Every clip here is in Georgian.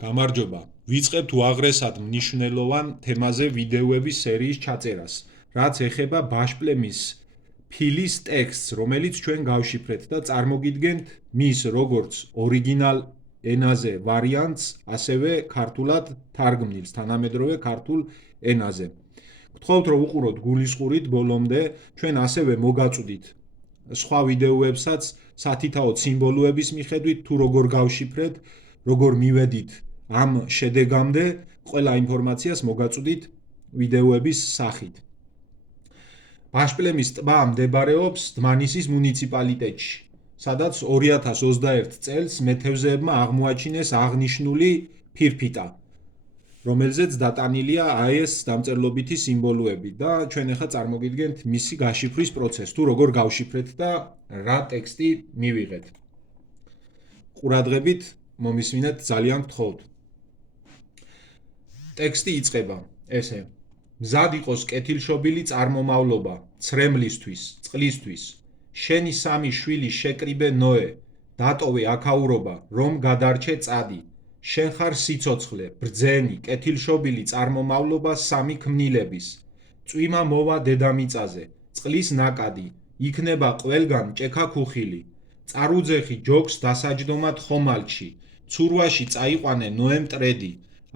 გამარჯობა. ვიწყებთ უაღრესად მნიშვნელოვან თემაზე ვიდეოების სერიის ჩაწერას, რაც ეხება ბაშპლემის ფილის ტექსტს, რომელიც ჩვენ გავშიფრეთ და წარმოგიდგენთ მის როგორც ორიგინალ ენაზე ვარიანტს, ასევე ქართულად თარგმნილს, თანამედროვე ქართულ ენაზე. გთხოვთ, რომ უყუროთ გულისყურით ბოლომდე, ჩვენ ასევე მოგაწვდით სხვა ვიდეოებსაც სათითაოდ სიმბოლოების მიხედვით, თუ როგორ გავშიფრეთ, როგორ მივედით ამ შედეგამდე, ყველა ინფორმაციას მოგაწვდით ვიდეოების სახით. ბაშპლემის ტბა მდებარეობს დმანისის მუნიციპალიტეტში, სადაც 2021 წელს მეთევზეებმა აღმოაჩინეს აღნიშნული ფირფიტა, რომელზეც დატანილია ეს დამწერლობითი სიმბოლოები და ჩვენ ახლა წარმოგიდგენთ მისი გაშიფვრის პროცესს, თუ როგორ გავშიფრეთ და რა ტექსტი მივიღეთ. ყურადღებით მომისმინეთ, ძალიან გთხოვთ. ტექსტი იწყება ესე: მზად იყოს კეთილშობილი წარმომავლობა, ცრემლისთვის, წყლისთვის. შენი სამი შვილი შეკრიბე ნოე, დატოვე აქაურობა, რომ გადარჩე წადი. შენ ხარ სიცოცხლე, ბრძენი, კეთილშობილი წარმომავლობა სამი ქმნილების. წვიმა მოვა დედამიწაზე, წყლის ნაკადი, იქნება ყველგან ჭექა ქუხილი. წარუძეხი ჯოგს დასაჯდომად ხომალდში, ცურვაში წაიყვანე ნოე მტრედი,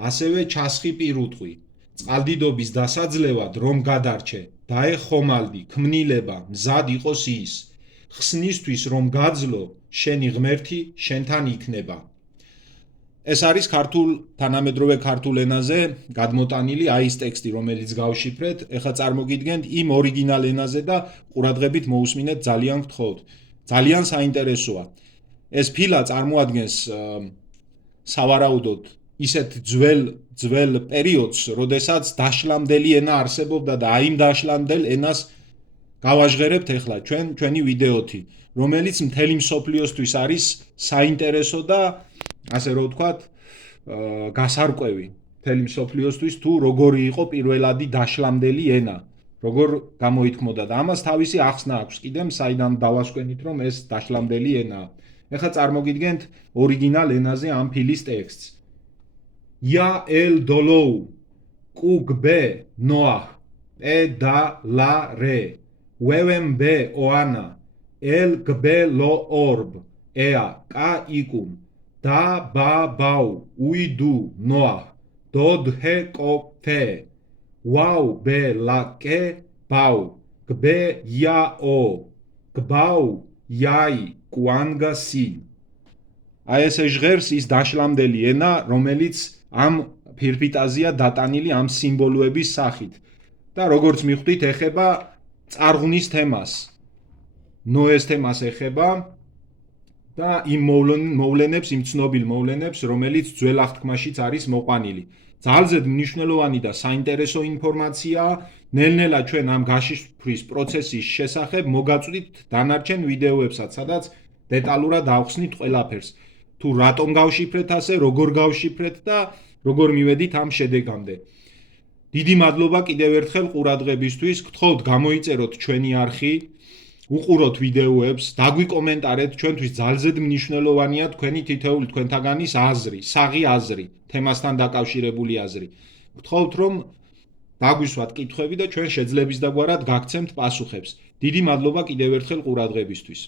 ასევე ჩასხი პირუტყვი. წყალდიდობის დასაძლევად რომ გადარჩე, დაე ხომალდი, ქმნილება, მზად იყოს ის. ხსნისთვის რომ გაძლო, შენი ღმერთი შენთან იქნება. ეს არის თანამედროვე ქართულ ენაზე გადმოტანილი ის ტექსტი, რომელიც გავშიფრეთ. ეხლა წარმოგიდგენთ იმ ორიგინალ ენაზე და ყურადღებით მოусმინეთ, ძალიან გთხოვთ. ძალიან საინტერესოა. ეს ფილა წარმოადგენს სავარაუდოდ ისეთ ძველ პერიოდს, როდესაც დაშლამდელი ენა არსებობდა და აი იმ დაშლამდელ ენას გავაჟღერებთ ეხლა ჩვენი ვიდეოთი, რომელიც მთელი მსოფლიოსთვის არის საინტერესო და ასე რომ ვთქვათ, გასარკვევი მთელი მსოფლიოსთვის, თუ როგორი იყო პირველადი დაშლამდელი ენა, როგორ გამოითქმოდა და ამას თავისი ახსნა აქვს კიდე, საიდან დავასკვენით, რომ ეს დაშლამდელი ენაა. ეხლა წარმოგიდგენთ ორიგინალ ენაზე ამ ფილის ტექსტს. ია ელ დოლოუ კუგბე ნოახ ე და ლა რე ვევემ ბე ოანა ელ გბე ლო ორბ ეა კა იკუმ და ბა ბაუ უიდუ ნოახ დოდ ჰე კოფე ვაუ ბე ლა კე ბაუ გბე ია ო გბაუ იაი კუანგა სინ. აი ესე ჟღერს ის დაშლამდელი ენა, რომელიც ამ ფირფიტაზეა დატანილი ამ სიმბოლოების სახით და როგორც მიხვდით, ეხება წარღვნის თემას, ნოეს თემას ეხება და იმ მოვლენებს, იმ ცნობილ მოვლენებს, რომელიც ძველ აღთქმაშიც არის მოყვანილი. ძალზედ მნიშვნელოვანი და საინტერესო ინფორმაციაა. ნელ-ნელა ჩვენ ამ გაშიფვრის პროცესის შესახებ მოგაწვდით დანარჩენ ვიდეოებსაც, სადაც დეტალურად ავხსნით ყველაფერს. თუ რატომ გავშიფრეთ ასე, როგორ გავშიფრეთ და როგორ მივედით ამ შედეგამდე. დიდი მადლობა კიდევ ერთხელ ყურადღებისთვის. გთხოვთ, გამოიწეროთ ჩვენი არხი, უყუროთ ვიდეოებს, დაგვიკომენტარეთ, ჩვენთვის ძალზედ მნიშვნელოვანია თქვენი თითოეული თქვენთაგანის აზრი, საღი აზრი, თემასთან დაკავშირებული აზრი. გთხოვთ, რომ დაგვისვათ კითხვები და ჩვენ შეძლებისდაგვარად გაგცემთ პასუხებს. დიდი მადლობა კიდევ ერთხელ ყურადღებისთვის.